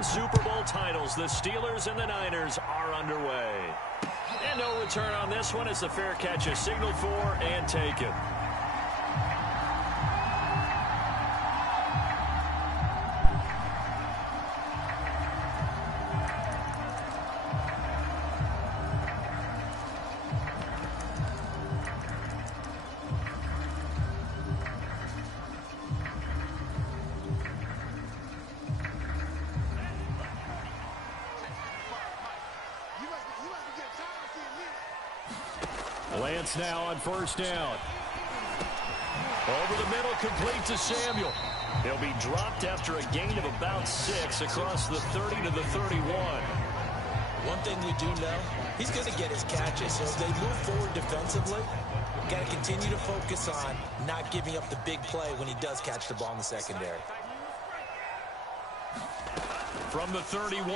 2 Super Bowl titles. The Steelers and the Niners are underway. And no return on this one as the fair catch is signaled for and taken. Lance now on first down. Over the middle, complete to Samuel. He'll be dropped after a gain of about 6 across the 30 to the 31. One thing we do know, he's going to get his catches. So as they move forward defensively, got to continue to focus on not giving up the big play when he does catch the ball in the secondary. From the 31,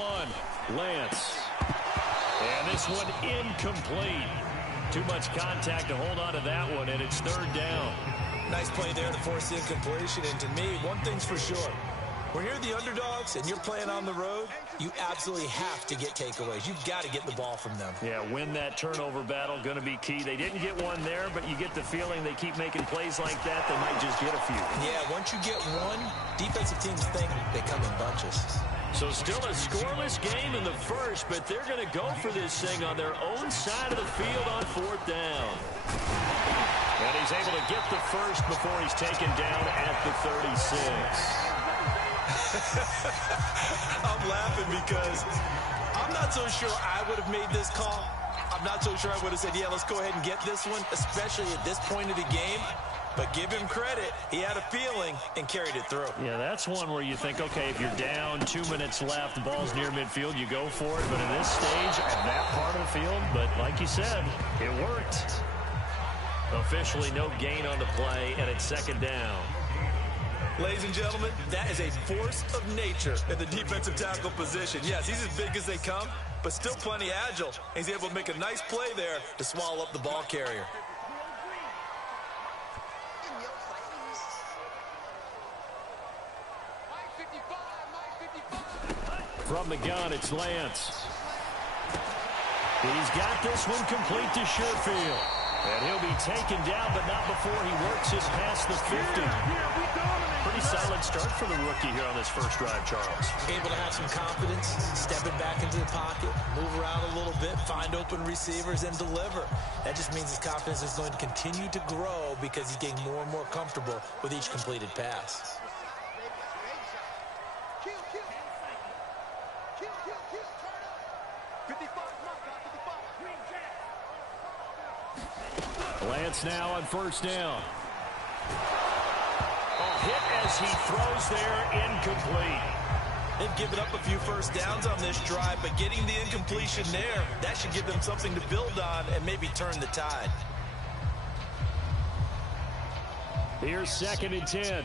Lance. And this one incomplete. Too much contact to hold on to that one, and it's 3rd down. Nice play there to force the incompletion. And to me, one thing's for sure. When you're the underdogs and you're playing on the road, you absolutely have to get takeaways. You've got to get the ball from them. Yeah, win that turnover battle, going to be key. They didn't get one there, but you get the feeling they keep making plays like that, they might just get a few. Yeah, once you get one, defensive teams think they come in bunches. So still a scoreless game in the first, but they're going to go for this thing on their own side of the field on 4th down. And he's able to get the first before he's taken down at the 36. I'm laughing because I'm not so sure I would have made this call. I'm not so sure I would have said, yeah, let's go ahead and get this one, especially at this point of the game. But give him credit. He had a feeling and carried it through. Yeah, that's one where you think, okay, if you're down, 2 minutes left, the ball's near midfield, you go for it. But in this stage, at that part of the field, but like you said, it worked. Officially no gain on the play, and it's 2nd down. Ladies and gentlemen, that is a force of nature in the defensive tackle position. Yes, he's as big as they come, but still plenty agile. He's able to make a nice play there to swallow up the ball carrier. From the gun, it's Lance. He's got this one complete to Sherfield. And he'll be taken down, but not before he works his past the 50. Pretty solid start for the rookie here on this first drive, Charles. Able to have some confidence, stepping back into the pocket, move around a little bit, find open receivers, and deliver. That just means his confidence is going to continue to grow because he's getting more and more comfortable with each completed pass. Lance now on first down. Hit as he throws there, incomplete. They've given up a few first downs on this drive, but getting the incompletion there, that should give them something to build on and maybe turn the tide. Here's 2nd and 10.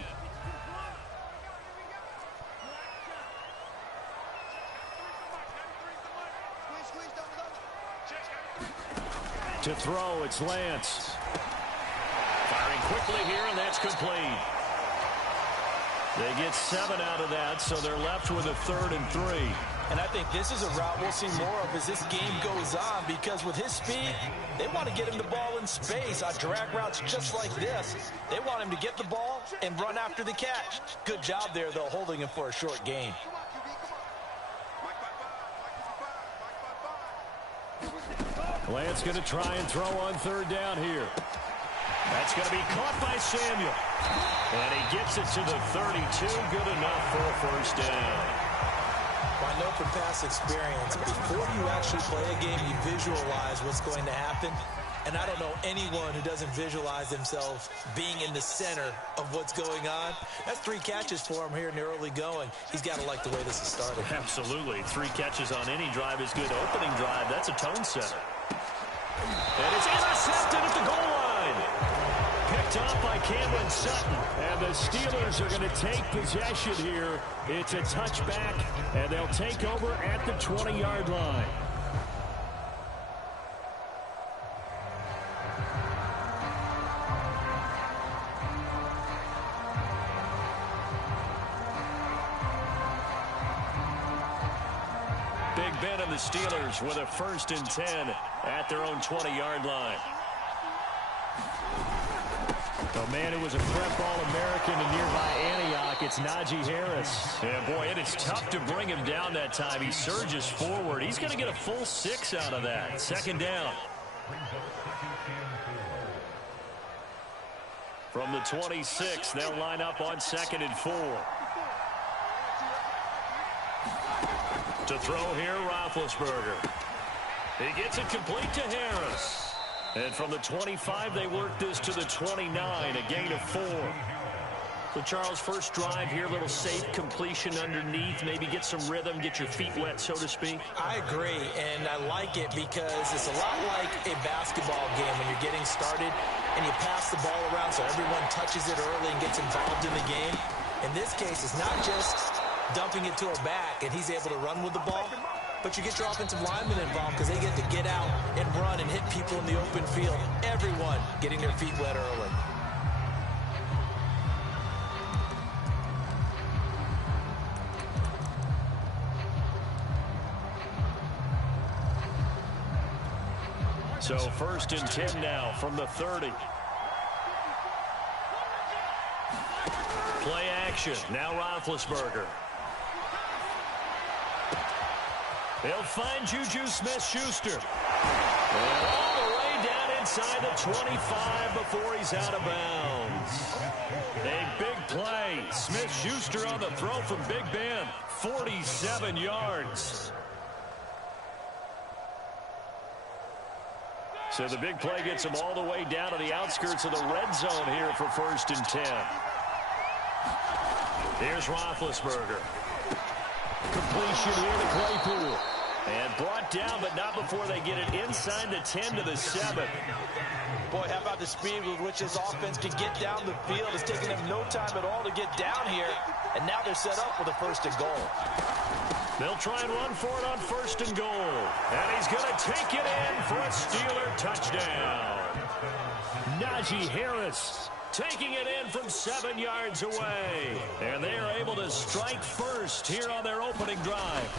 To throw, it's Lance. Firing quickly here, and that's complete. They get 7 out of that, so they're left with a 3rd and 3. And I think this is a route we'll see more of as this game goes on, because with his speed, they want to get him the ball in space on drag routes just like this. They want him to get the ball and run after the catch. Good job there, though, holding him for a short gain. Lance going to try and throw on 3rd down here. That's going to be caught by Samuel. And he gets it to the 32. Good enough for a first down. Well, I know from past experience, before you actually play a game, you visualize what's going to happen. And I don't know anyone who doesn't visualize themselves being in the center of what's going on. That's 3 catches for him here in the early going. He's got to like the way this is started. Absolutely. 3 catches on any drive is good. Opening drive, that's a tone setter. And it's intercepted at the goal line. Picked up by Cameron Sutton. And the Steelers are going to take possession here. It's a touchback, and they'll take over at the 20-yard line. Big Ben and the Steelers with a 1st and 10 at their own 20-yard line. A man who was a prep All-American in nearby Antioch, it's Najee Harris. Yeah, boy, and it's tough to bring him down that time. He surges forward. He's going to get a full 6 out of that. 2nd down. From the 26, they'll line up on 2nd and 4. To throw here, Roethlisberger. He gets it complete to Harris. And from the 25, they work this to the 29, a gain of 4. So, Charles, first drive here, a little safe completion underneath, maybe get some rhythm, get your feet wet, so to speak. I agree, and I like it because it's a lot like a basketball game when you're getting started and you pass the ball around so everyone touches it early and gets involved in the game. In this case, it's not just dumping it to a back and he's able to run with the ball, but you get your offensive linemen involved because they get to get out and run and hit people in the open field. Everyone getting their feet wet early. So 1st and 10 now from the 30. Play action. Now Roethlisberger. He'll find Juju Smith-Schuster. And all the way down inside the 25 before he's out of bounds. A big play. Smith-Schuster on the throw from Big Ben. 47 yards. So the big play gets him all the way down to the outskirts of the red zone here for 1st and 10. Here's Roethlisberger. Completion here to Claypool. And brought down, but not before they get it inside the 10 to the 7. Boy, how about the speed with which this offense can get down the field? It's taking them no time at all to get down here. And now they're set up with a 1st and goal. They'll try and run for it on 1st and goal. And he's going to take it in for a Steeler touchdown. Najee Harris taking it in from 7 yards away. And they are able to strike first here on their opening drive.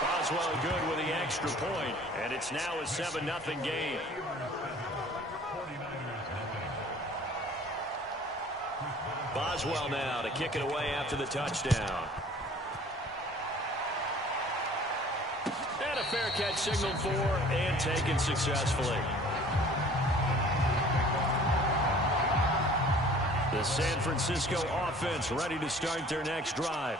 Boswell good with the extra point, and it's now a 7-0 game. Boswell now to kick it away after the touchdown. And a fair catch signaled for and taken successfully. The San Francisco offense ready to start their next drive.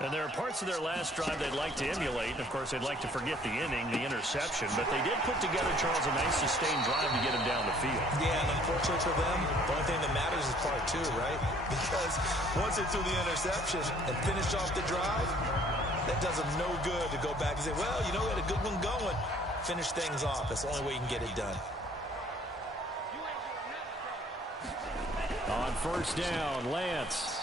And there are parts of their last drive they'd like to emulate. Of course, they'd like to forget the inning, the interception. But they did put together, Charles, a nice sustained drive to get him down the field. Yeah, and unfortunately for them, the only thing that matters is part 2, right? Because once they threw the interception and finished off the drive, that does them no good to go back and say, well, you know, we had a good one going. Finish things off. That's the only way you can get it done. On 1st down, Lance.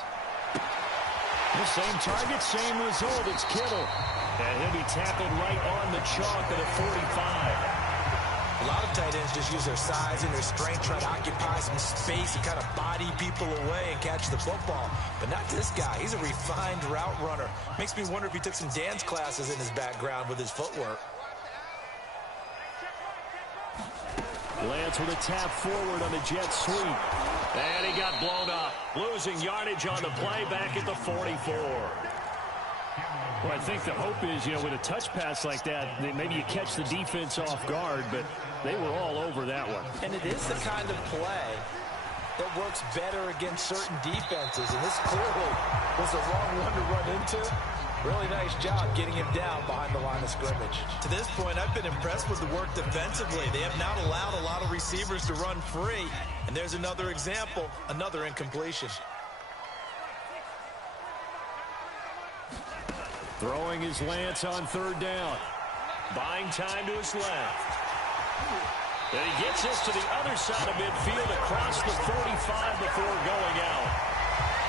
The same target, same result. It's Kittle. And he'll be tackled right on the chalk at a 45. A lot of tight ends just use their size and their strength, try to occupy some space and kind of body people away and catch the football. But not this guy. He's a refined route runner. Makes me wonder if he took some dance classes in his background with his footwork. Lance with a tap forward on the jet sweep. And he got blown up. Losing yardage on the play back at the 44. Well, I think the hope is, you know, with a touch pass like that, maybe you catch the defense off guard, but they were all over that one. And it is the kind of play that works better against certain defenses. And this clearly was the wrong one to run into. Really nice job getting him down behind the line of scrimmage. To this point, I've been impressed with the work defensively. They have not allowed a lot of receivers to run free. And there's another example, another incompletion. Throwing his Lance on 3rd down. Buying time to his left. And he gets this to the other side of midfield across the 45 before going out.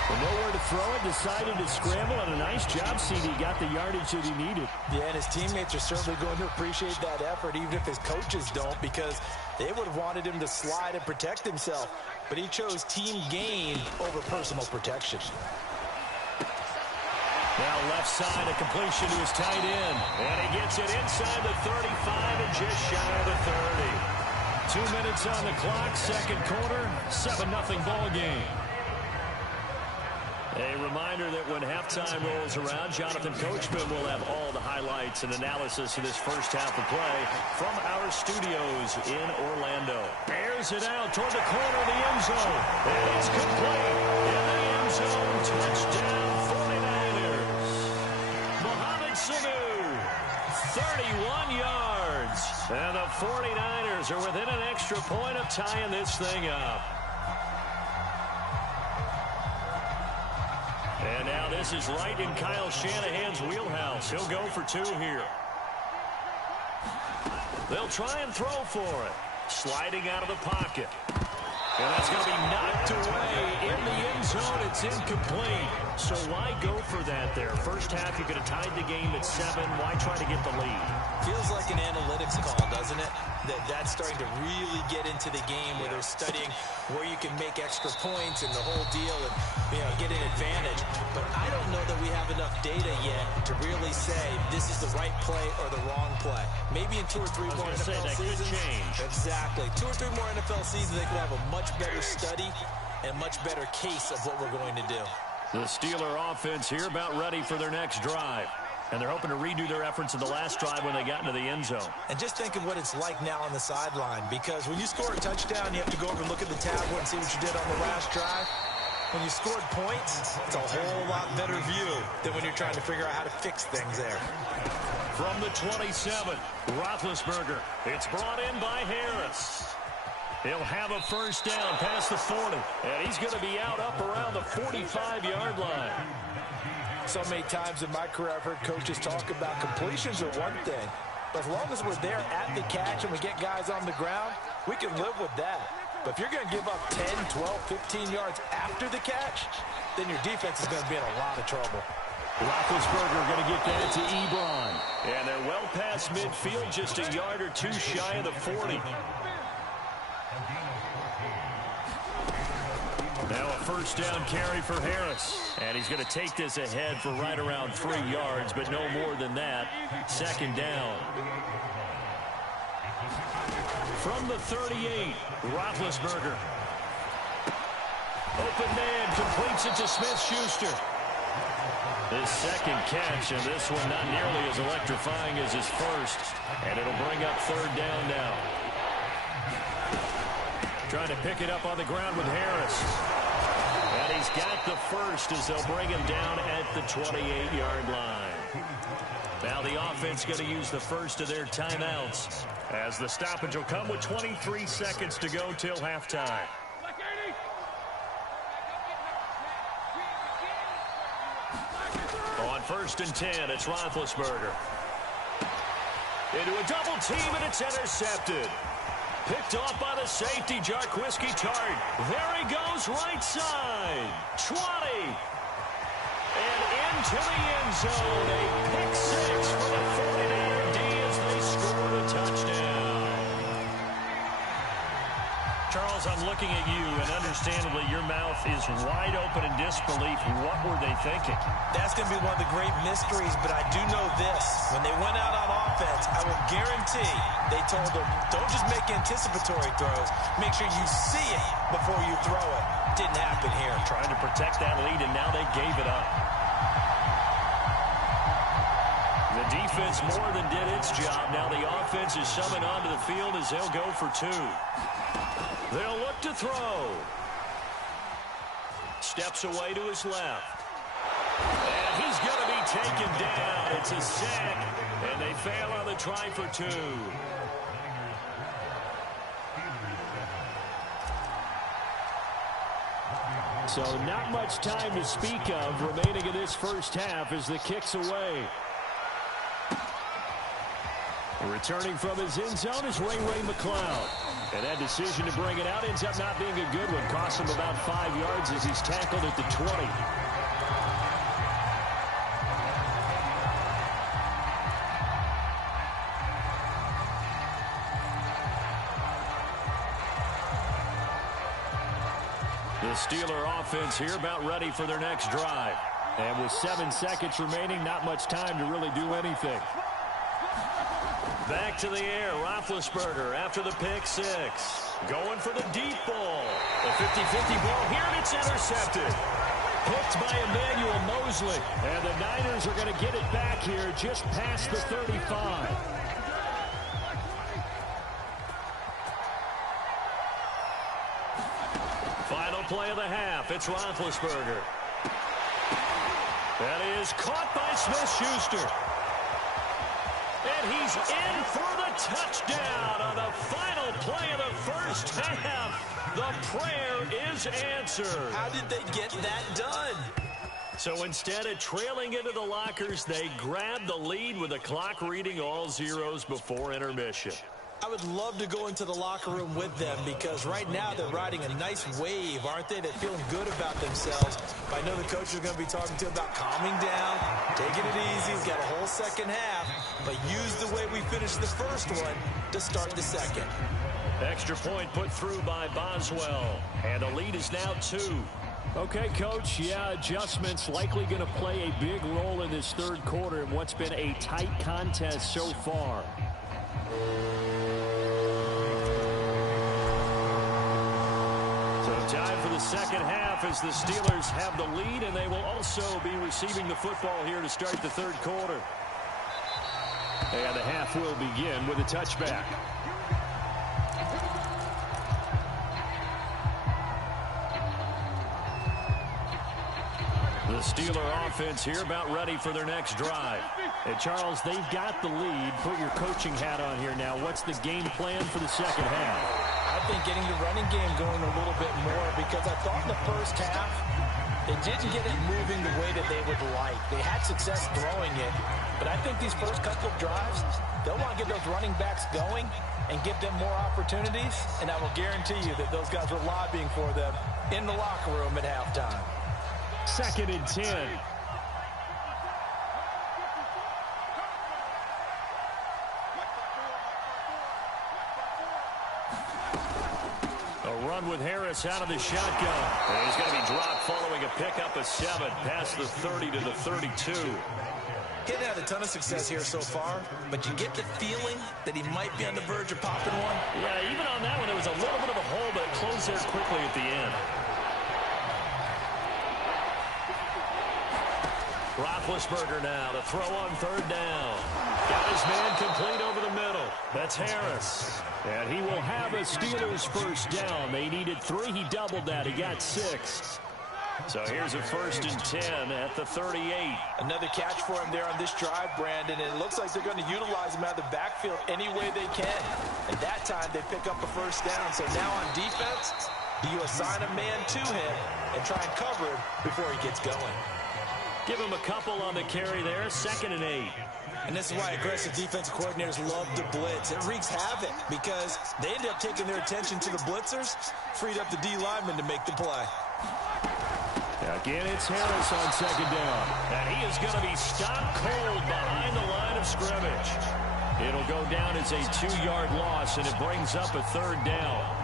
But nowhere to throw it, decided to scramble, and a nice job, CD. Got the yardage that he needed. Yeah, and his teammates are certainly going to appreciate that effort, even if his coaches don't, because they would have wanted him to slide and protect himself. But he chose team gain over personal protection. Now left side, a completion to his tight end. And he gets it inside the 35 and just shy of the 30. 2 minutes on the clock, second quarter, 7-0 ball game. A reminder that when halftime rolls around, Jonathan Coachman will have all the highlights and analysis of this first half of play from our studios in Orlando. Bears it out toward the corner of the end zone. And it's complete. In the end zone, touchdown 49ers. Mohamed Sanu, 31 yards. And the 49ers are within an extra point of tying this thing up. And now this is right in Kyle Shanahan's wheelhouse. He'll go for 2 here. They'll try and throw for it. Sliding out of the pocket. And that's going to be knocked away in the end zone. It's incomplete. So why go for that there? First half, you could have tied the game at 7. Why try to get the lead? Feels like an analytics call, doesn't it? That's starting to really get into the game where they're studying where you can make extra points and the whole deal and, get an advantage. But I don't know that we have enough data yet to really say this is the right play or the wrong play. Maybe in 2 or 3 more NFL seasons. Could change. Exactly. 2 or 3 more NFL seasons, they could have a much better study and much better case of what we're going to do. The Steeler offense here about ready for their next drive. And they're hoping to redo their efforts in the last drive when they got into the end zone. And just think of what it's like now on the sideline, because when you score a touchdown, you have to go over and look at the tablet and see what you did on the last drive. When you scored points, it's a whole lot better view than when you're trying to figure out how to fix things there. From the 27, Roethlisberger. It's brought in by Harris. He'll have a first down past the 40. And he's going to be out up around the 45-yard line. So many times in my career, I've heard coaches talk about completions are one thing. But as long as we're there at the catch and we get guys on the ground, we can live with that. But if you're going to give up 10, 12, 15 yards after the catch, then your defense is going to be in a lot of trouble. Roethlisberger going to get that to Ebron. And they're well past midfield, just a yard or 2 shy of the 40. Now a first down carry for Harris. And he's going to take this ahead for right around 3 yards, but no more than that. Second down. From the 38, Roethlisberger. Open man, completes it to Smith-Schuster. His second catch, and this one not nearly as electrifying as his first. And it'll bring up third down now. Trying to pick it up on the ground with Harris. And he's got the first as they'll bring him down at the 28-yard line. Now the offense going to use the first of their timeouts as the stoppage will come with 23 seconds to go till halftime. On 1st and 10, it's Roethlisberger. Into a double team, and it's intercepted. Picked off by the safety, Jarquiski Tart. There he goes, right side. 20. And into the end zone. A pick 6 for the 49er D as they score the touchdown. Charles, I'm looking at you, and understandably, your mouth is wide open in disbelief. What were they thinking? That's going to be one of the great mysteries, but I do know this. When they went out on offense, I will guarantee they told them, don't just make anticipatory throws. Make sure you see it before you throw it. Didn't happen here. Trying to protect that lead, and now they gave it up. The defense more than did its job. Now the offense is summoned onto the field as they'll go for 2. They'll look to throw. Steps away to his left. And he's going to be taken down. It's a sack, and they fail on the try for 2. So not much time to speak of remaining in this first half as the kick's away. Returning from his end zone is Ray McCloud. And that decision to bring it out ends up not being a good one. Costs him about 5 yards as he's tackled at the 20. The Steeler offense here about ready for their next drive. And with 7 seconds remaining, not much time to really do anything. Back to the air, Roethlisberger after the pick six. Going for the deep ball. The 50-50 ball here, and it's intercepted. Picked by Emmanuel Mosley. And the Niners are going to get it back here just past the 35. Final play of the half. It's Roethlisberger. That is caught by Smith-Schuster. And he's in for the touchdown on the final play of the first half. The prayer is answered. How did they get that done? So instead of trailing into the lockers, they grabbed the lead with the clock reading all zeros before intermission. I would love to go into the locker room with them because right now they're riding a nice wave, aren't they? They're feeling good about themselves. I know the coach is going to be talking to them about calming down, taking it easy. He's got a whole second half, but use the way we finished the first one to start the second. Extra point put through by Boswell, and the lead is now 2. Okay, Coach, yeah, adjustments likely going to play a big role in this third quarter in what's been a tight contest so far. So time for the second half as the Steelers have the lead, and they will also be receiving the football here to start the third quarter. And the half will begin with a touchback. The Steeler offense here about ready for their next drive. And Charles, they've got the lead. Put your coaching hat on here now. What's the game plan for the second half? I think getting the running game going a little bit more because I thought in the first half they didn't get it moving the way that they would like. They had success throwing it, but I think these first couple of drives, they'll want to get those running backs going and give them more opportunities, and I will guarantee you that those guys were lobbying for them in the locker room at halftime. 2nd and 10. A run with Harris out of the shotgun. And he's going to be dropped following a pickup of 7 past the 30 to the 32. He hasn't had a ton of success here so far, but you get the feeling that he might be on the verge of popping one. Yeah, even on that one, there was a little bit of a hole, but it closed there quickly at the end. Roethlisberger now to throw on 3rd down. Got his man complete over the middle. That's Harris. And he will have a Steelers first down. They needed 3. He doubled that. He got 6. So here's a 1st and 10 at the 38. Another catch for him there on this drive, Brandon. And it looks like they're going to utilize him out of the backfield any way they can. And that time they pick up a first down. So now on defense, do you assign a man to him and try and cover him before he gets going? Give him a couple on the carry there. 2nd and 8. And this is why aggressive defensive coordinators love to blitz. It wreaks havoc because they end up taking their attention to the blitzers, freed up the D lineman to make the play. Again, it's Harris on 2nd down. And he is going to be stopped cold behind the line of scrimmage. It'll go down as a 2-yard loss, and it brings up a 3rd down.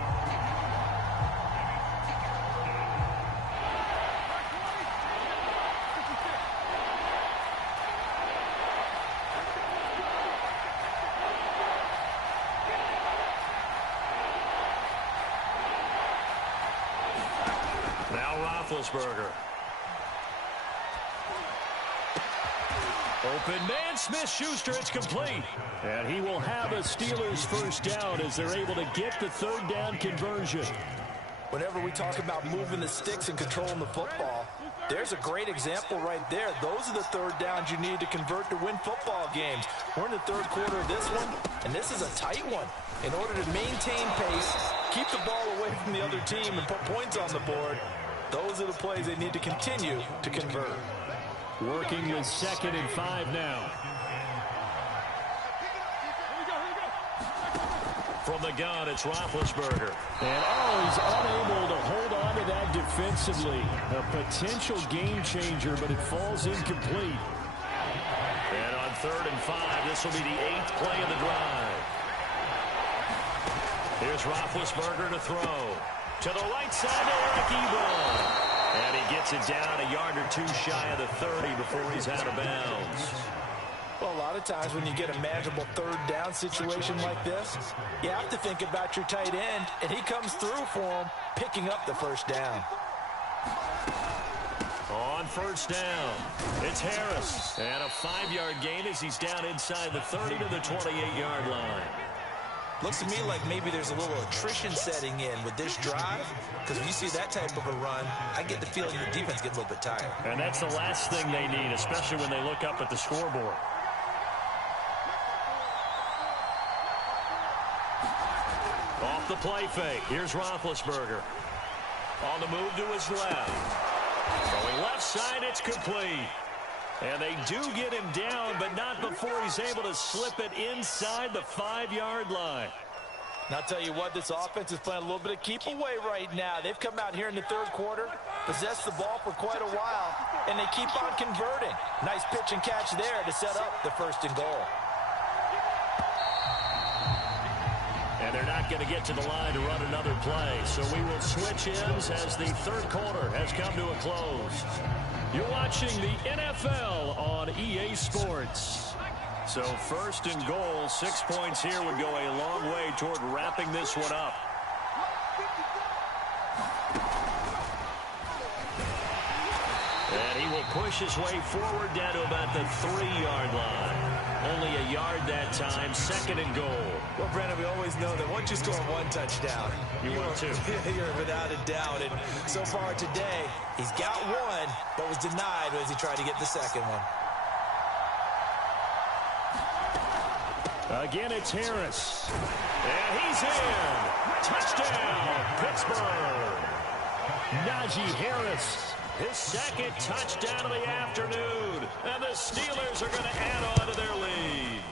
Roethlisberger. Open man, Smith-Schuster, it's complete. And he will have a Steelers first down as they're able to get the 3rd down conversion. Whenever we talk about moving the sticks and controlling the football, there's a great example right there. Those are the 3rd downs you need to convert to win football games. We're in the 3rd quarter of this one, and this is a tight one. In order to maintain pace, keep the ball away from the other team, and put points on the board, those are the plays they need to continue to convert. Working with 2nd and 5 now. From the gun, it's Roethlisberger. And he's unable to hold on to that defensively. A potential game changer, but it falls incomplete. And on 3rd and 5, this will be the 8th play of the drive. Here's Roethlisberger to throw. To the right side to Eric Ebron. And he gets it down a yard or two shy of the 30 before he's out of bounds. Well, a lot of times when you get a manageable third down situation like this, you have to think about your tight end, and he comes through for him, picking up the first down. On first down, it's Harris. And a 5-yard gain as he's down inside the 30 to the 28-yard line. Looks to me like maybe there's a little attrition setting in with this drive, because when you see that type of a run, I get the feeling the defense gets a little bit tired. And that's the last thing they need, especially when they look up at the scoreboard. Off the play fake, here's Roethlisberger. On the move to his left. Going left side, it's complete. And they do get him down, but not before he's able to slip it inside the 5-yard line. Now, I'll tell you what, this offense is playing a little bit of keep away right now. They've come out here in the third quarter, possessed the ball for quite a while, and they keep on converting. Nice pitch and catch there to set up the 1st and goal. And they're not going to get to the line to run another play. So we will switch ends as the third quarter has come to a close. You're watching the NFL on EA Sports. So 1st and goal, 6 points here would go a long way toward wrapping this one up. And he will push his way forward down to about the 3-yard line. Only a yard that time, 2nd and goal. Well, Brandon, we always know that once you score one touchdown, you want two. You're without a doubt. And so far today, he's got one, but was denied as he tried to get the second one. Again, it's Harris. And he's in. Touchdown, Pittsburgh. Najee Harris. His 2nd touchdown of the afternoon. And the Steelers are going to add on to their lead.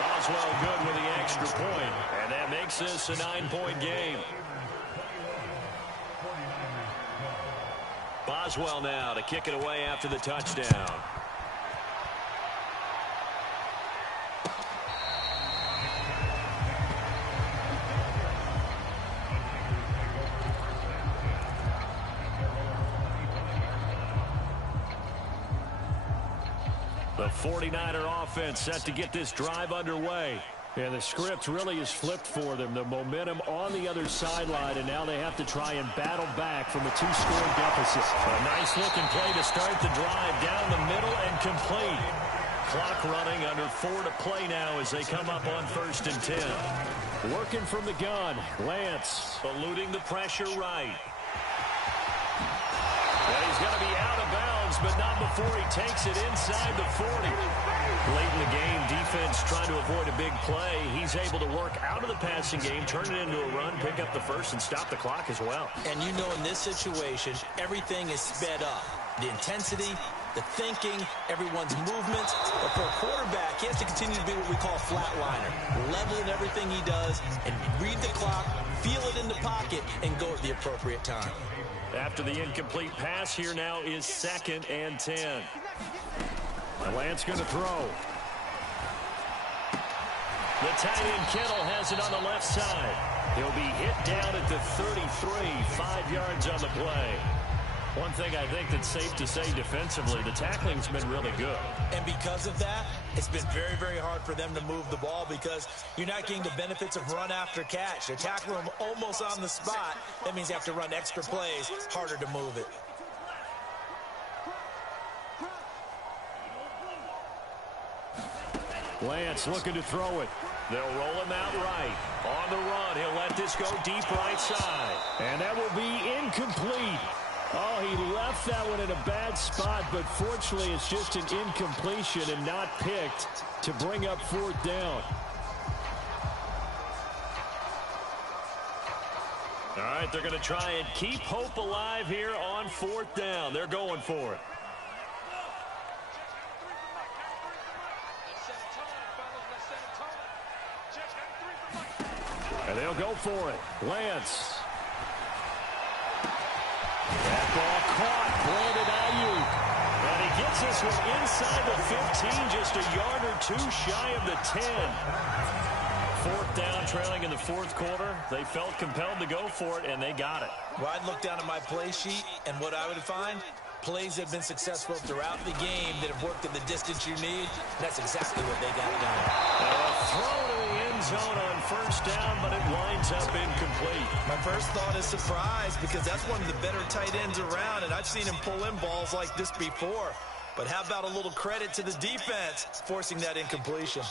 Boswell good with the extra point. And that makes this a 9-point game. Boswell now to kick it away after the touchdown. The 49er offense set to get this drive underway. And the script really is flipped for them. The momentum on the other sideline, and now they have to try and battle back from a 2-score deficit. A nice-looking play to start the drive down the middle and complete. Clock running, under 4 to play now as they come up on 1st and 10. Working from the gun, Lance. Eluding the pressure right. And he's going to be out of bounds, but not before he takes it inside the 40. Late in the game, defense trying to avoid a big play. He's able to work out of the passing game, turn it into a run, pick up the first, and stop the clock as well. And you know in this situation, everything is sped up. The intensity, the thinking, everyone's movements. But for a quarterback, he has to continue to be what we call a flatliner. Level in everything he does and read the clock, feel it in the pocket, and go at the appropriate time. After the incomplete pass, here now is 2nd and 10. And Lance going to throw. The tight end Kittle has it on the left side. He'll be hit down at the 33, 5 yards on the play. One thing I think that's safe to say defensively, the tackling's been really good. And because of that, it's been very, very hard for them to move the ball because you're not getting the benefits of run after catch. They're tackling them almost on the spot. That means you have to run extra plays, harder to move it. Lance looking to throw it. They'll roll him out right. On the run, he'll let this go deep right side. And that will be incomplete. Oh, he left that one in a bad spot, but fortunately it's just an incompletion and not picked to bring up 4th down. All right, they're going to try and keep hope alive here on 4th down. They're going for it. And they'll go for it. Lance. That ball caught. Brandon Ayuk. And he gets this one inside the 15, just a yard or two shy of the 10. 4th down, trailing in the 4th quarter. They felt compelled to go for it, and they got it. Well, I'd look down at my play sheet, and what I would find, plays that have been successful throughout the game that have worked in the distance you need. That's exactly what they got done. A throw to the end zone on 1st down, but it winds up incomplete. My first thought is surprise, because that's one of the better tight ends around, and I've seen him pull in balls like this before. But how about a little credit to the defense forcing that incompletion?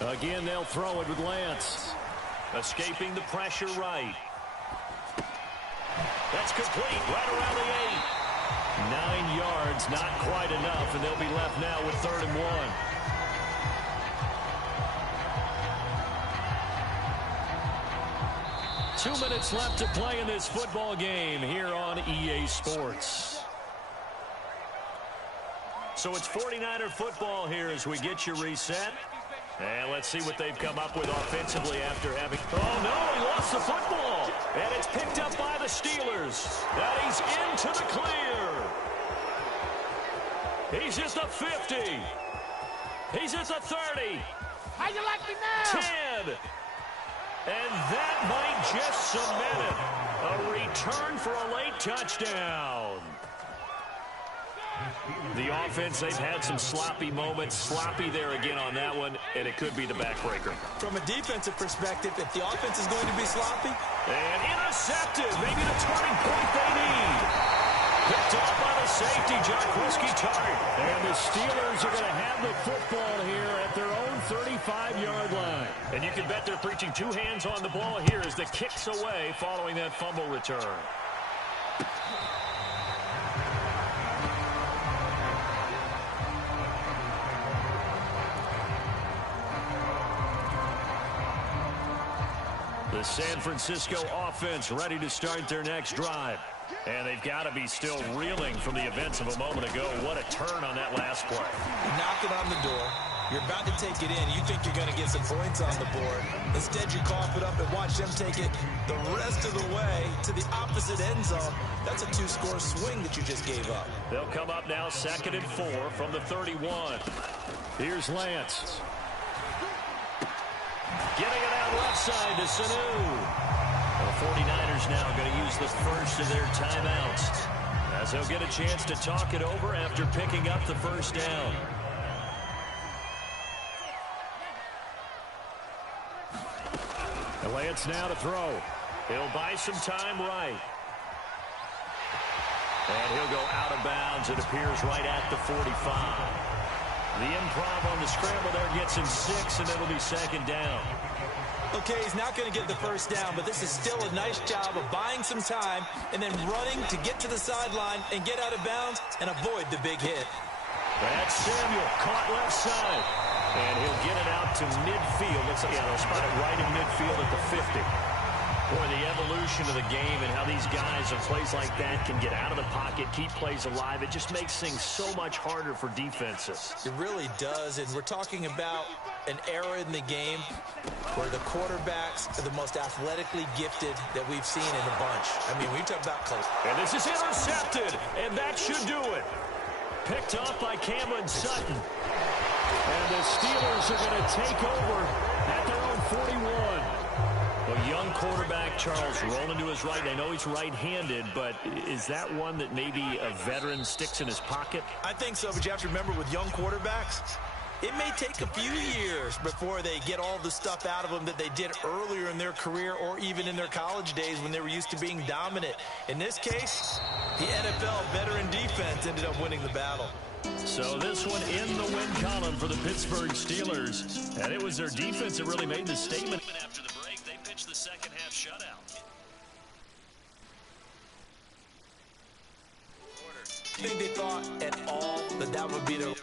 Again, they'll throw it with Lance. Escaping the pressure right. That's complete, right around the 8. 9 yards, not quite enough, and they'll be left now with 3rd and 1. 2 minutes left to play in this football game here on EA Sports. So it's 49er football here as we get you reset. And let's see what they've come up with offensively after having... Oh, no, he lost the football. And it's picked up by the Steelers. And he's into the clear. He's at the 50. He's at the 30. How you like me now? 10. And that might just cement it. A return for a late touchdown. The offense, they've had some sloppy moments. Sloppy there again on that one, and it could be the backbreaker. From a defensive perspective, if the offense is going to be sloppy. And intercepted. Maybe the turning point they need. Picked off by the safety, Tart. And the Steelers are going to have the football here at their own 35-yard line. And you can bet they're preaching 2 hands on the ball here as the kick's away following that fumble return. The San Francisco offense ready to start their next drive. And they've got to be still reeling from the events of a moment ago. What a turn on that last play. Knocking on the door. You're about to take it in. You think you're going to get some points on the board. Instead, you cough it up and watch them take it the rest of the way to the opposite end zone. That's a 2-score swing that you just gave up. They'll come up now 2nd and 4 from the 31. Here's Lance. Getting it out left side to Sanu. The 49ers now going to use the first of their timeouts as they'll get a chance to talk it over after picking up the 1st down. And Lance now to throw. He'll buy some time right. And he'll go out of bounds. It appears right at the 45. The improv on the scramble there gets him 6, and it'll be 2nd down. Okay, he's not going to get the 1st down, but this is still a nice job of buying some time and then running to get to the sideline and get out of bounds and avoid the big hit. That's Samuel, caught left side. And he'll get it out to midfield. Looks like they'll spot it right in midfield at the 50. Boy, the evolution of the game and how these guys on plays like that can get out of the pocket, keep plays alive. It just makes things so much harder for defenses. It really does, and we're talking about an era in the game where the quarterbacks are the most athletically gifted that we've seen in a bunch. I mean, when you talk about Coach. And this is intercepted, and that should do it. Picked off by Cameron Sutton. And the Steelers are going to take over at their own 41. A young quarterback, Charles, rolling to his right. I know he's right-handed, but is that one that maybe a veteran sticks in his pocket? I think so, but you have to remember with young quarterbacks, it may take a few years before they get all the stuff out of them that they did earlier in their career or even in their college days when they were used to being dominant. In this case, the NFL veteran defense ended up winning the battle. So this one in the win column for the Pittsburgh Steelers. And it was their defense that really made the statement. After the break, they pitched the second half shutout. I think they thought at all that that would be their